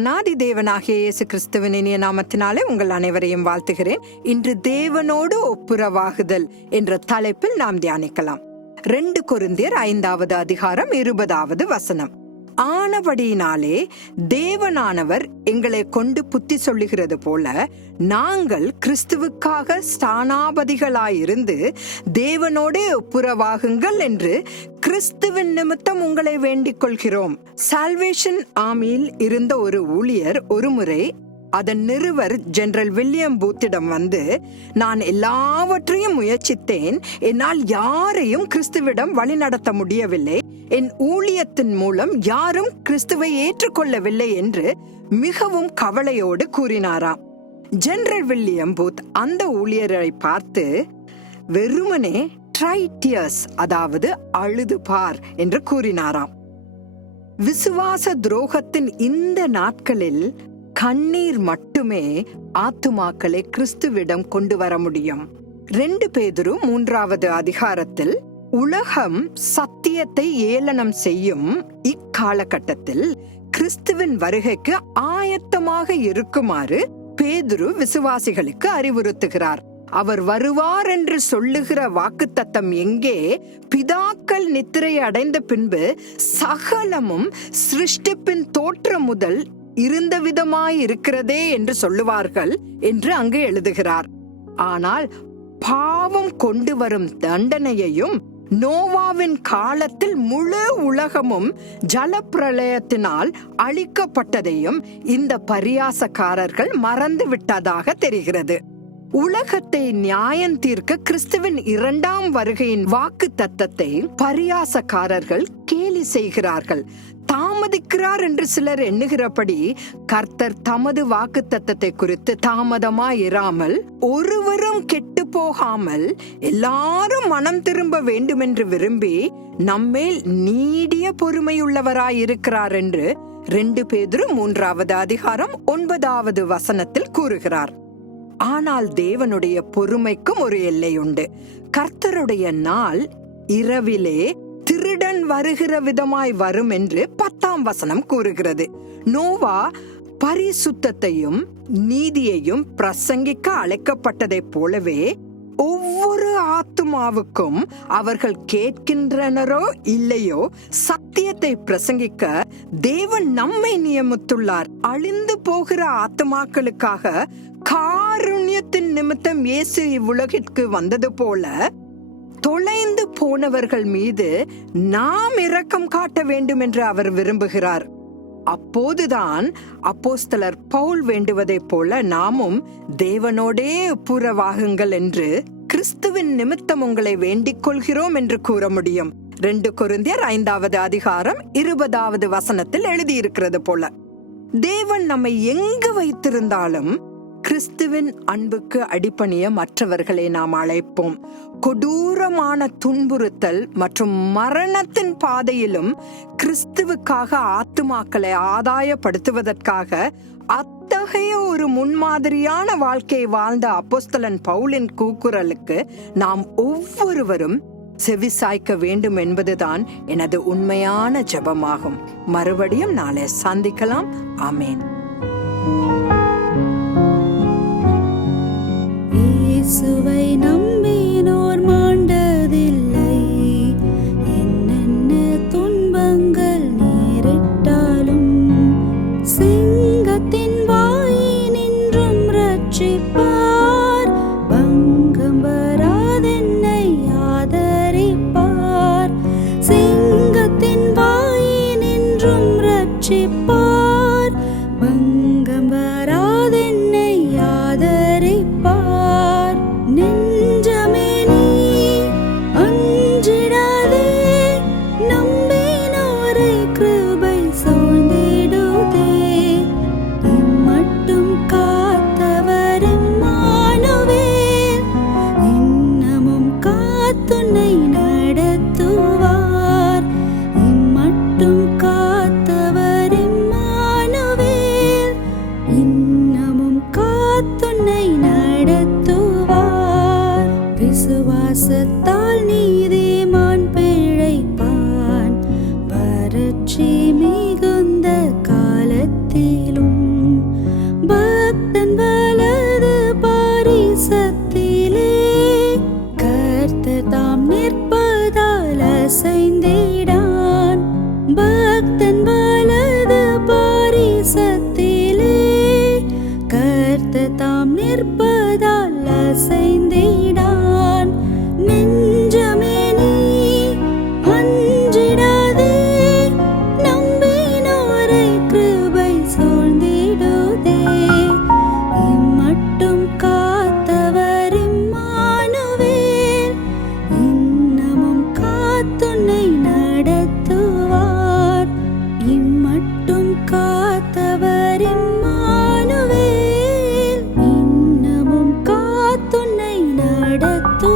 அனாதி தேவனாகிய இயேசு கிறிஸ்துவின் இனிய நாமத்தினாலே உங்கள் அனைவரையும் வாழ்த்துகிறேன். இன்று தேவனோடு ஒப்புரவாகுதல் என்ற தலைப்பில் நாம் தியானிக்கலாம். ரெண்டு கொருந்தியர் ஐந்தாவது அதிகாரம் இருபதாவது வசனம். ஆனபடியினாலே தேவனானவர் எங்களை கொண்டு புத்தி சொல்லுகிறது போல நாங்கள் கிறிஸ்துவுக்காக ஸ்தானாபதிகளாயிருந்து தேவனோடே ஒப்புரவாகுங்கள் என்று கிறிஸ்துவின் நிமித்தம் உங்களை வேண்டிக் கொள்கிறோம் சால்வேஷன் ஆமியில் இருந்த ஒரு ஊழியர் ஒருமுறை அதன் நிறுவர் ஜெனரல் வில்லியம் பூத்திடம் வந்து நான் எல்லாவற்றையும் முயற்சித்தேன். என்னால் யாரையும் கிறிஸ்துவிடம் வழிநடத்த முடியவில்லை. என் ஊழியத்தின் மூலம் யாரும் கிறிஸ்துவை ஏற்றுக்கொள்ளவில்லை என்று மிகவும் கவலையோடு கூறினாராம். ஜெனரல் வில்லியம் பூத் அந்த ஊழியரை பார்த்து வெறுமனே ட்ரை டியர்ஸ் அதாவது அழுது பார் என்று கூறினாராம். விசுவாச துரோகத்தின் இந்த நாட்களில் கண்ணீர் மட்டுமே ஆத்துமாக்களை கிறிஸ்துவிடம் கொண்டு வர முடியும். ரெண்டு பேதரும் மூன்றாவது அதிகாரத்தில் உலகம் சத்தியத்தை ஏளனம் செய்யும் இக்காலகட்டத்தில் கிறிஸ்துவின் வருகைக்கு ஆயத்தமாக இருக்குமாறு பேதுரு விசுவாசிகளுக்கு அறிவுறுத்துகிறார். அவர் வருவார் என்று சொல்லுகிற வாக்குத்தத்தம் எங்கே? பிதாக்கள் நித்திரை அடைந்த பின்பு சகலமும் சிருஷ்டிப்பின் தோற்றம் முதல் இருந்த விதமாய் இருக்கிறதே என்று சொல்லுவார்கள் என்று அங்கு எழுதுகிறார். ஆனால் பாவம் கொண்டு வரும் தண்டனையையும் நோவாவின் காலத்தில் முழு உலகமும் ஜலப்பிரளயத்தினால் அழிக்கப்பட்டதையும் இந்த பரியாசக்காரர்கள் மறந்து விட்டதாக தெரிகிறது. உலகத்தை நியாயம் தீர்க்க கிறிஸ்துவின் இரண்டாம் வருகையின் வாக்கு தத்தத்தை பரியாசக்காரர்கள் கேலி செய்கிறார்கள். தாமதிக்கிறார் என்று சிலர் எண்ணுகிறபடி கர்த்தர் தமது வாக்கு தத்தத்தை குறித்து தாமதமாயிராமல் ஒருவரும் கெட்டு போகாமல் எல்லாரும் மனம் திரும்ப வேண்டுமென்று விரும்பி நம்மேல் நீடிய பொறுமையுள்ளவராயிருக்கிறார் என்று ரெண்டு பேதுரு மூன்றாவது அதிகாரம் ஒன்பதாவது வசனத்தில் கூறுகிறார். ஆனால் தேவனுடைய பொறுமைக்கும் ஒரு எல்லை உண்டு. கர்த்தருடைய நாள் இரவிலே திருடன் வருகிற விதமாய் வரும் என்று பத்தாம் வசனம் கூறுகிறது. நோவா பரிசுத்தத்தையும் நீதியையும் பிரசங்கிக்க அழைக்கப்பட்டதைப் போலவே ஒவ்வொரு ஆத்துமாவுக்கும் அவர்கள் கேட்கின்றனரோ இல்லையோ சத்தியத்தை பிரசங்கிக்க தேவன் நம்மை நியமித்துள்ளார். அழிந்து போகிற ஆத்துமாக்களுக்காக காருண்யத்தின் நிமித்தம் இயேசு இவ்வுலகிற்கு வந்தது போல தொலைந்து போனவர்கள் மீது நாம் இரக்கம் காட்ட வேண்டும் என்று அவர் விரும்புகிறார். அப்போதுதான் அப்போஸ்தலர் பவுல் வேண்டுவதைப் போல நாமும் தேவனோடே புறவாகுங்கள் என்று கிறிஸ்துவின் நிமித்தம் உங்களை வேண்டிக் கொள்கிறோம் என்று கூற முடியும். ரெண்டு குருந்தியர் ஐந்தாவது அதிகாரம் இருபதாவது வசனத்தில் எழுதியிருக்கிறது போல தேவன் நம்மை எங்கு வைத்திருந்தாலும் கிறிஸ்துவின் அன்புக்கு அடிப்பணிய மற்றவர்களை நாம் அழைப்போம். கொடூரமான துன்புறுத்தல் மற்றும் மரணத்தின் பாதையிலும் கிறிஸ்துவுக்காக ஆத்துமாக்களை ஆதாயப்படுத்துவதற்காக அத்தகைய ஒரு முன்மாதிரியான வாழ்க்கை வாழ்ந்த அப்போஸ்தலன் பவுலின் கூக்குரலுக்கு நாம் ஒவ்வொருவரும் செவிசாய்க்க வேண்டும் என்பதுதான் எனது உண்மையான ஜெபமாகும். மறுபடியும் நாளை சந்திக்கலாம். ஆமேன். இயேசுவை நம்பினோர் விசுவாசத்தால் நீதிமான் നടത്തു